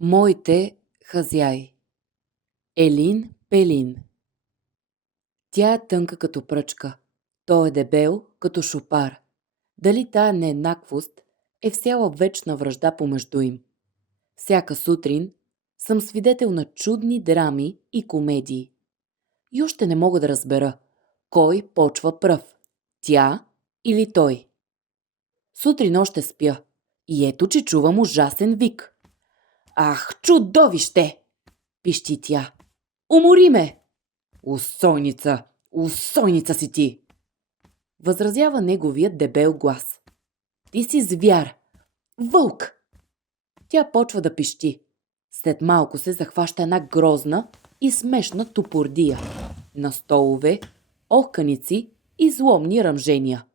Моите хазяи. Елин Пелин. Тя е тънка като пръчка. Той е дебел като шопар. Дали тая нееднаквост е всяла вечна вражда помежду им? Всяка сутрин съм свидетел на чудни драми и комедии. И още не мога да разбера кой почва пръв. Тя или той? Сутрин още спя. И ето, че чувам ужасен вик. Ах, чудовище! Пищи тя. Умори ме! Усойница! Усойница си ти! Възразява неговият дебел глас. Ти си звяр! Вълк! Тя почва да пищи. След малко се захваща една грозна и смешна тупордия. На столове, охканици и зломни ръмжения.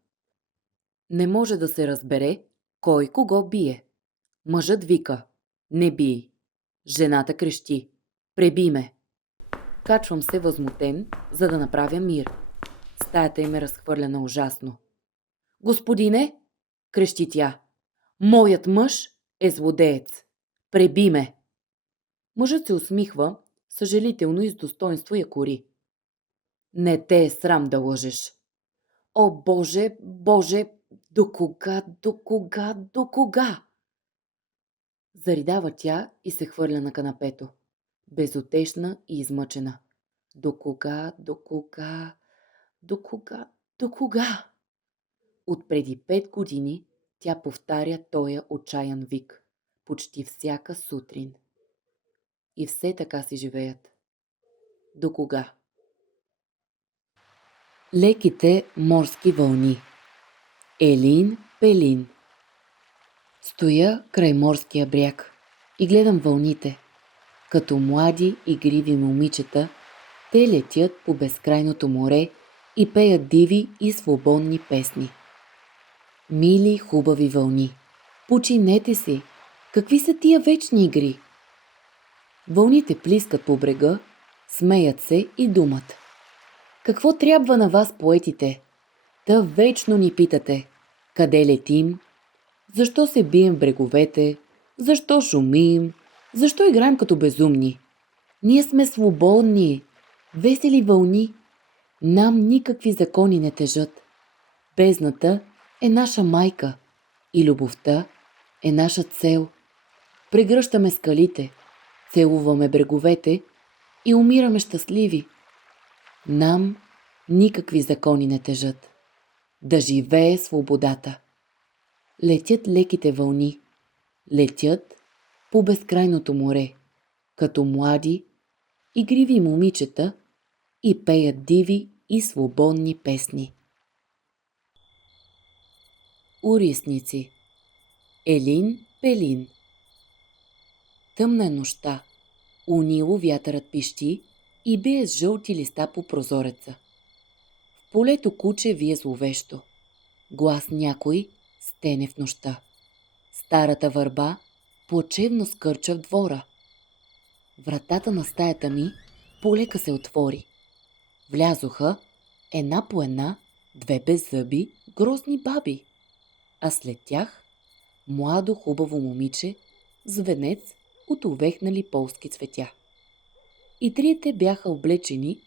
Не може да се разбере кой кого бие. Мъжът вика: не бий. Жената крещи: преби ме. Качвам се възмутен, за да направя мир. Стаята им е разхвърлена ужасно. Господине, крещи тя, моят мъж е злодеец. Преби ме. Мъжът се усмихва, съжалително и с достоинство я кори. Не те е срам да лъжеш. О, Боже, Боже, до кога, до кога, до кога? Заридава тя и се хвърля на канапето. Безутешна и измъчена. До кога, до кога, до кога, до кога? От преди 5 години тя повтаря тоя отчаян вик. Почти всяка сутрин. И все така си живеят. До кога? Леките морски вълни. Елин Пелин. Стоя край морския бряг и гледам вълните. Като млади игриви момичета, те летят по безкрайното море и пеят диви и свободни песни. Мили, хубави вълни, починете си! Какви са тия вечни игри? Вълните плискат по брега, смеят се и думат. Какво трябва на вас, поетите? Та вечно ни питате. Къде летим? Защо се бием в бреговете? Защо шумим? Защо играем като безумни? Ние сме свободни, весели вълни. Нам никакви закони не тежат. Бездната е наша майка и любовта е наша цел. Прегръщаме скалите, целуваме бреговете и умираме щастливи. Нам никакви закони не тежат. Да живее свободата. Летят леките вълни, летят по безкрайното море, като млади, игриви момичета и пеят диви и свободни песни. Урисници. Елин Пелин. Тъмна е нощта. Унило вятърът пищи и бие с жълти листа по прозореца. В полето куче вие зловещо. Глас някой стене в нощта. Старата върба плачевно скърча в двора. Вратата на стаята ми полека се отвори. Влязоха една по една 2 беззъби грозни баби, а след тях младо хубаво момиче с венец от увехнали полски цветя. И трите бяха облечени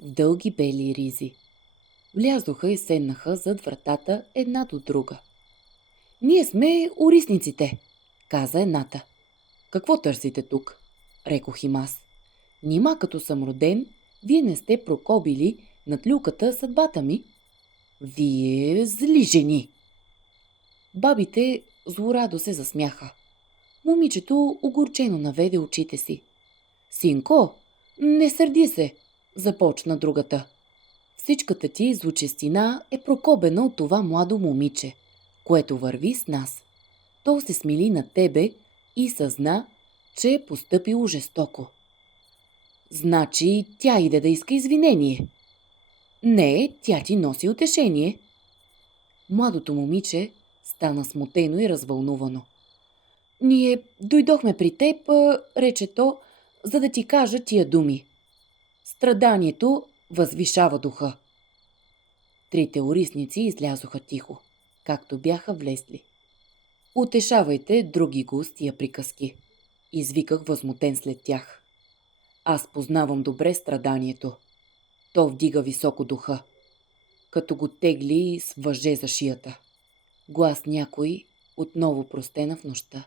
в дълги бели ризи. Влязоха и седнаха зад вратата една до друга. Ние сме урисниците, каза едната. Какво търсите тук? Рекох им аз. Нима като съм роден, вие не сте прокобили над люката съдбата ми? Вие зли жени! Бабите злорадо се засмяха. Момичето огорчено наведе очите си. Синко, не сърди се, започна другата. Всичката ти злочестина е прокобена от това младо момиче, което върви с нас. То се смили на тебе и съзна, че е постъпило жестоко. Значи тя иде да иска извинение. Не, тя ти носи утешение. Младото момиче стана смутено и развълнувано. Ние дойдохме при теб, рече то, за да ти кажа тия думи. Страданието възвишава духа. Трите урисници излязоха тихо, както бяха влезли. Утешавайте други го с тия приказки. извиках възмутен след тях. Аз познавам добре страданието. То вдига високо духа, като го тегли с въже за шията. Глас някой отново простена в нощта.